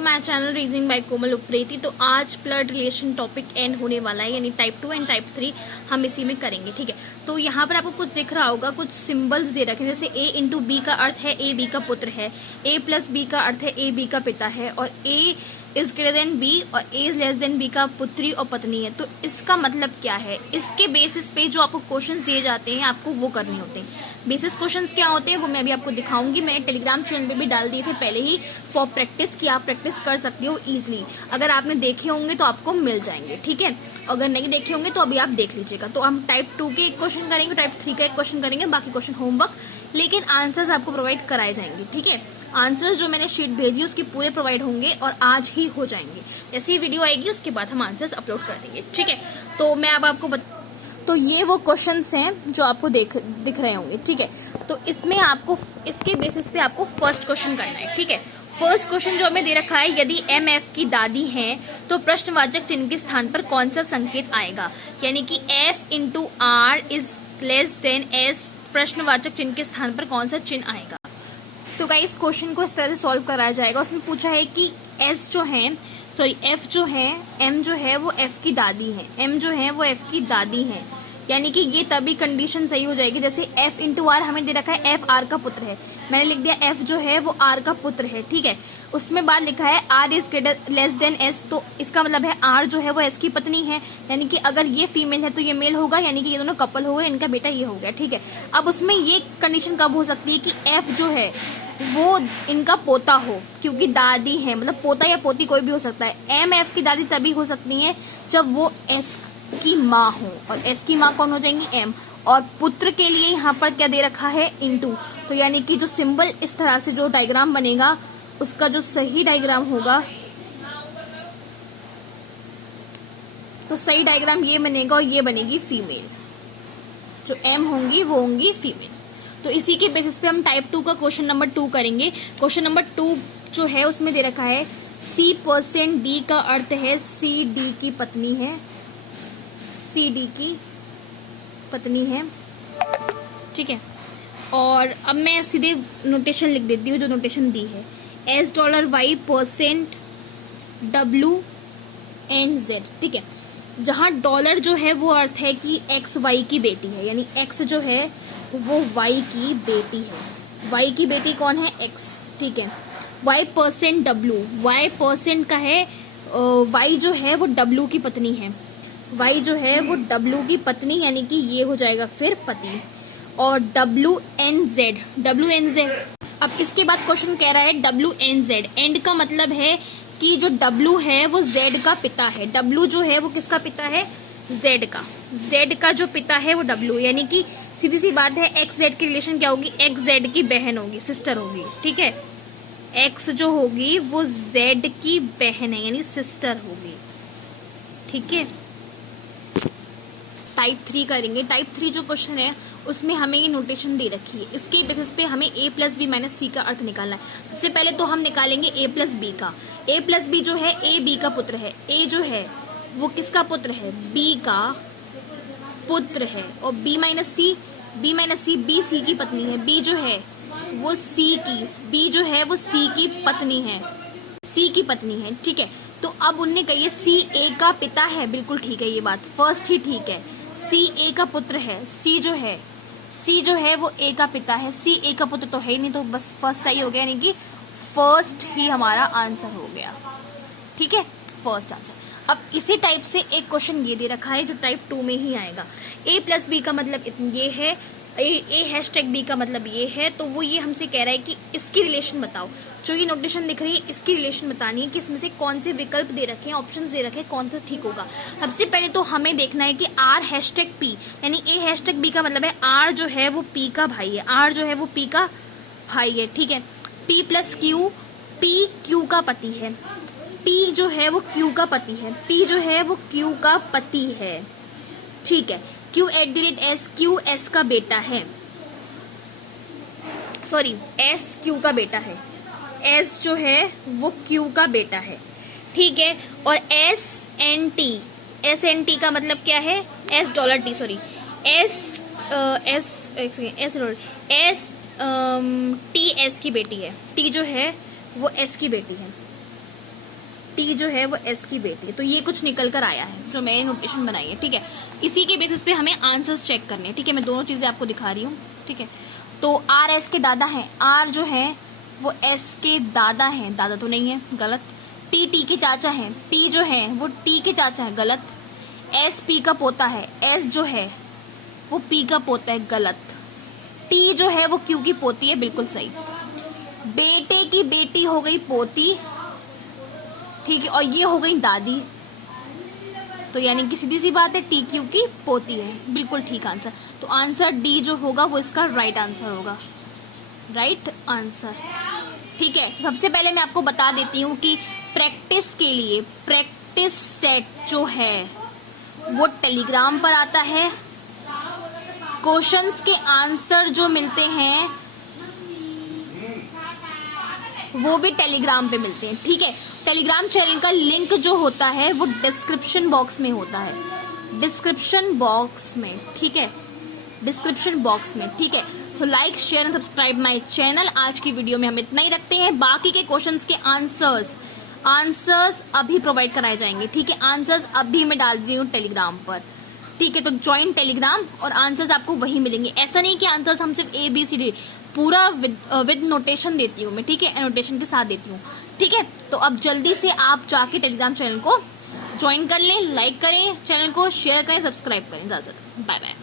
To my channel reasoning by Komal Upreti. तो आज blood relation topic and होने वाला है, यानी टाइप 2 एंड टाइप 3 हम इसी में करेंगे। ठीक है, तो यहाँ पर आपको कुछ दिख रहा होगा, कुछ सिंबल्स दे रखे हैं, जैसे ए इंटू बी का अर्थ है ए बी का पुत्र है, ए प्लस बी का अर्थ है ए बी का पिता है, और ए इज ग्रेटर देन बी और ए इज लेस देन बी का पुत्री और पत्नी है। तो इसका मतलब क्या है? इसके बेसिस पे जो आपको क्वेश्चंस दिए जाते हैं आपको वो करने होते हैं। बेसिस क्वेश्चंस क्या होते हैं वो मैं अभी आपको दिखाऊंगी। मैंने टेलीग्राम चैनल पे भी डाल दिए थे पहले ही फॉर प्रैक्टिस, कि आप प्रैक्टिस कर सकते हो इजीली। अगर आपने देखे होंगे तो आपको मिल जाएंगे। ठीक है, अगर नहीं देखे होंगे तो अभी आप देख लीजिएगा। तो हम टाइप 2 के एक क्वेश्चन करेंगे, टाइप 3 का एक क्वेश्चन करेंगे, बाकी क्वेश्चन होमवर्क, लेकिन आंसर्स आपको प्रोवाइड कराए जाएंगे। ठीक है, आंसर्स जो मैंने शीट भेजी उसके पूरे प्रोवाइड होंगे और आज ही हो जाएंगे। जैसे ही वीडियो आएगी उसके बाद हम आंसर्स अपलोड कर देंगे। ठीक है, तो मैं अब आपको तो ये वो क्वेश्चंस हैं जो आपको दिख रहे होंगे। ठीक है, तो इसमें आपको इसके बेसिस पे आपको फर्स्ट क्वेश्चन करना है। ठीक है, फर्स्ट क्वेश्चन जो हमें दे रखा है, यदि एम एफ की दादी हैं तो प्रश्नवाचक चिन्ह के स्थान पर कौन सा संकेत आएगा? यानी कि F into R is less than S, प्रश्नवाचक चिन्ह के स्थान पर कौन सा चिन्ह आएगा? तो गाइस क्वेश्चन को इस तरह से सॉल्व कराया जाएगा। उसमें पूछा है कि एस जो है, सॉरी एफ जो है, एम जो है वो एफ की दादी है, एम जो है वो एफ की दादी है, यानी कि ये तभी कंडीशन सही हो जाएगी। जैसे एफ इंटू आर हमें दे रखा है, एफ आर का पुत्र है, मैंने लिख दिया एफ जो है वो आर का पुत्र है। ठीक है, उसमें बाद लिखा है R is greater less than S, तो इसका मतलब है आर जो है वो एस की पत्नी है, यानी कि अगर ये फीमेल है तो ये मेल होगा, यानी कि ये दोनों कपल हो गए, इनका बेटा ये हो गया। ठीक है, अब उसमें ये कंडीशन कब हो सकती है कि एफ जो है वो इनका पोता हो, क्योंकि दादी है, मतलब पोता या पोती कोई भी हो सकता है। एम एफ की दादी तभी हो सकती है जब वो एस की माँ हो, और एस की माँ कौन हो जाएंगी? एम। और पुत्र के लिए यहाँ पर क्या दे रखा है? इनटू। तो यानी कि जो सिंबल इस तरह से जो डायग्राम बनेगा उसका जो सही डायग्राम होगा, तो सही डायग्राम ये बनेगा और ये बनेगी फीमेल, जो एम होंगी वो होंगी फीमेल। तो इसी के बेसिस पे हम टाइप 2 का क्वेश्चन नंबर 2 करेंगे। क्वेश्चन नंबर 2 जो है उसमें दे रखा है C% D का अर्थ है सी डी की पत्नी है, सी डी की पत्नी है। ठीक है, और अब मैं सीधे नोटेशन लिख देती हूँ जो नोटेशन दी है, $Y% WNZ। ठीक है, जहाँ डॉलर जो है वो अर्थ है कि एक्स वाई की बेटी है, यानी एक्स जो है वो वाई की बेटी है। वाई की बेटी कौन है? एक्स। ठीक है, Y% W, Y% का है, वाई जो है वो डब्ल्यू की पत्नी है, वाई जो है वो डब्ल्यू की पत्नी, यानी कि ये हो जाएगा फिर पति। और WNZ, अब इसके बाद क्वेश्चन कह रहा है WNZ, एंड का मतलब है कि जो W है वो Z का पिता है। W जो है वो किसका पिता है? Z का। Z का जो पिता है वो W, यानी कि सीधी सी बात है XZ की रिलेशन क्या होगी? XZ की बहन होगी, सिस्टर होगी। ठीक है, X जो होगी वो Z की बहन है, यानी सिस्टर होगी। ठीक है, टाइप 3 करेंगे। टाइप 3 जो क्वेश्चन है उसमें हमें ये नोटेशन दे रखी है, इसके बेसिस पे हमें a प्लस बी माइनस सी का अर्थ निकालना है। सबसे पहले तो हम निकालेंगे a प्लस बी का। a प्लस बी जो है a बी का पुत्र है, a जो है वो किसका पुत्र है? b का पुत्र है। और b माइनस सी, b सी की पत्नी है, b जो है वो b जो है वो c की पत्नी है, c की पत्नी है। ठीक है, तो अब उनने कही है c a का पिता है, बिल्कुल ठीक है, ये बात फर्स्ट ही ठीक है, c a का पुत्र है, c जो है वो a का पिता है, c a का पुत्र तो है ही नहीं, तो बस फर्स्ट सही हो गया, यानी कि फर्स्ट ही हमारा आंसर हो गया। ठीक है, फर्स्ट आंसर। अब इसी टाइप से एक क्वेश्चन ये दे रखा है जो टाइप 2 में ही आएगा। a प्लस बी का मतलब ये है, ए हैशटैग बी का मतलब ये है, तो वो ये हमसे कह रहा है कि इसकी रिलेशन बताओ। जो ये नोटेशन दिख रही है इसकी रिलेशन बतानी है कि इसमें से कौन से विकल्प दे रखे हैं, ऑप्शंस दे रखे हैं, कौन सा ठीक होगा। सबसे पहले तो हमें देखना है कि आर हैशटैग पी, यानी ए हैशटैग बी का मतलब है आर जो है वो पी का भाई है, आर जो है वो पी का भाई है। ठीक है, P plus Q, P Q का पति है, पी जो है वो क्यू का पति है, पी जो है वो क्यू का पति है। ठीक है, Q@S, क्यू एस का बेटा है, सॉरी एस क्यू का बेटा है, एस जो है वो क्यू का बेटा है। ठीक है, और SNT का मतलब क्या है? $T, सॉरी टी एस की बेटी है, टी जो है वो एस की बेटी है। टी जो है वो एस की बेटी है। तो ये कुछ निकल कर आया है जो मैंने नोटेशन बनाई है, ठीक है। इसी के बेसिस पे हमें आंसर्स चेक करने हैं, ठीक है। मैं दोनों चीजें आपको दिखा रही हूँ, ठीक है। तो आर एस के दादा हैं, आर जो है वो एस के दादा हैं, दादा तो नहीं है, गलत। पी टी के चाचा हैं, पी जो है वो टी के चाचा है, गलत। एस पी का पोता है, एस जो है वो पी का पोता है, गलत। टी जो है वो क्यू की पोती है, बिल्कुल सही। बेटे की बेटी हो गई पोती, ठीक है, और ये हो गई दादी, तो यानी कि सीधी सी बात है टी क्यू की पोती है, बिल्कुल ठीक आंसर। तो आंसर डी जो होगा वो इसका राइट आंसर होगा, राइट आंसर, ठीक है। सबसे पहले मैं आपको बता देती हूँ कि प्रैक्टिस के लिए प्रैक्टिस सेट जो है वो टेलीग्राम पर आता है। क्वेश्चंस के आंसर जो मिलते हैं वो भी टेलीग्राम पे मिलते हैं, ठीक है। टेलीग्राम चैनल का लिंक जो होता है वो डिस्क्रिप्शन बॉक्स में होता है, डिस्क्रिप्शन बॉक्स में, ठीक है, डिस्क्रिप्शन बॉक्स में, ठीक है। So like share and subscribe my channel. आज की वीडियो में हम इतना ही रखते हैं। बाकी के क्वेश्चंस के आंसर्स अभी प्रोवाइड कराए जाएंगे, ठीक है। आंसर्स अभी मैं डाल रही हूँ टेलीग्राम पर, ठीक है। तो ज्वाइन टेलीग्राम और आंसर्स आपको वही मिलेंगे। ऐसा नहीं कि आंसर्स हम सिर्फ ABCD पूरा विद नोटेशन देती हूँ मैं, ठीक है, एनोटेशन के साथ देती हूँ, ठीक है। तो अब जल्दी से आप जाके टेलीग्राम चैनल को ज्वाइन कर लें, लाइक करें चैनल को, शेयर करें, सब्सक्राइब करें। इजाजत, बाय बाय।